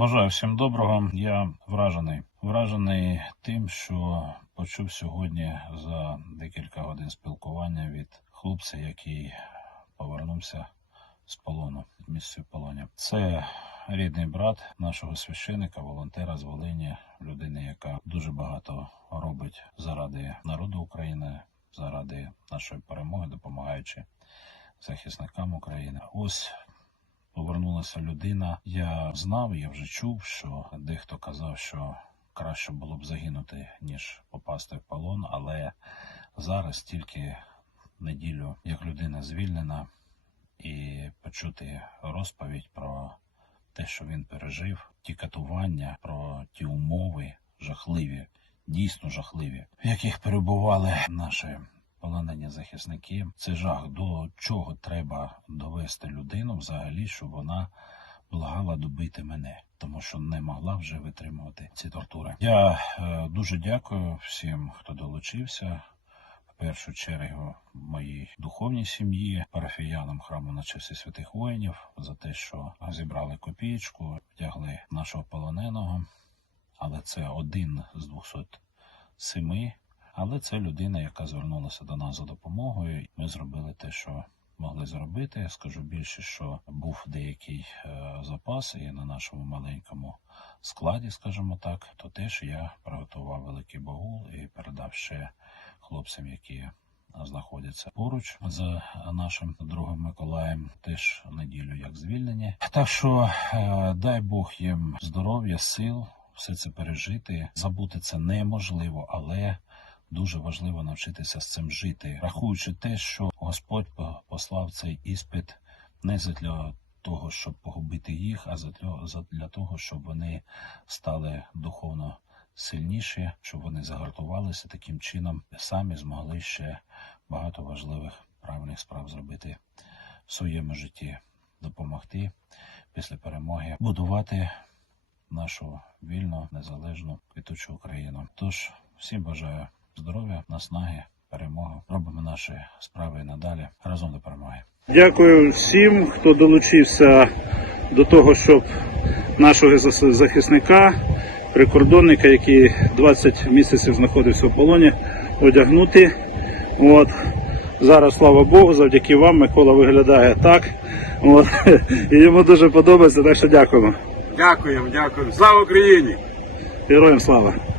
Бажаю всім доброго. Я вражений. Вражений тим, що почув сьогодні за декілька годин спілкування від хлопця, який повернувся з полону з місця полоні. Це рідний брат нашого священика, волонтера з Волині, людини, яка дуже багато робить заради народу України, заради нашої перемоги, допомагаючи захисникам України. Ось повернулася людина. Я знав, я вже чув, що дехто казав, що краще було б загинути, ніж попасти в полон, але зараз тільки неділю, як людина звільнена, і почути розповідь про те, що він пережив, ті катування, про ті умови жахливі, дійсно жахливі, в яких перебували наші полонені захисники. Це жах. До чого треба довести людину взагалі, щоб вона благала добити мене, тому що не могла вже витримувати ці тортури. Я е, дуже дякую всім, хто долучився. В першу чергу моїй духовній сім'ї, парафіянам храму на часі святих воїнів, за те, що зібрали копієчку, вдягли нашого полоненого. Але це один з 207 але це людина, яка звернулася до нас за допомогою. Ми зробили те, що могли зробити. Скажу більше, що був деякий е, запас і на нашому маленькому складі, скажімо так, то теж я приготував великий багул і передав ще хлопцям, які знаходяться поруч з нашим другом Миколаєм, теж неділю як звільнені. Так що е, дай Бог їм здоров'я, сил, все це пережити. Забути це неможливо, але дуже важливо навчитися з цим жити, рахуючи те, що Господь по- послав цей іспит не для того, щоб погубити їх, а задля, задля того, щоб вони стали духовно сильніші, щоб вони загартувалися таким чином, самі змогли ще багато важливих правильних справ зробити в своєму житті, допомогти після перемоги будувати нашу вільну, незалежну квітучу Україну. Тож всім бажаю здоров'я, наснаги, перемоги. Робимо наші справи і надалі разом до перемоги. Дякую всім, хто долучився до того, щоб нашого захисника, прикордонника, який 20 місяців знаходився в полоні, одягнути. От. Зараз, слава Богу, завдяки вам Микола виглядає так. От. І йому дуже подобається, так що дякуємо. Дякуємо, дякуємо. Слава Україні! Героям слава!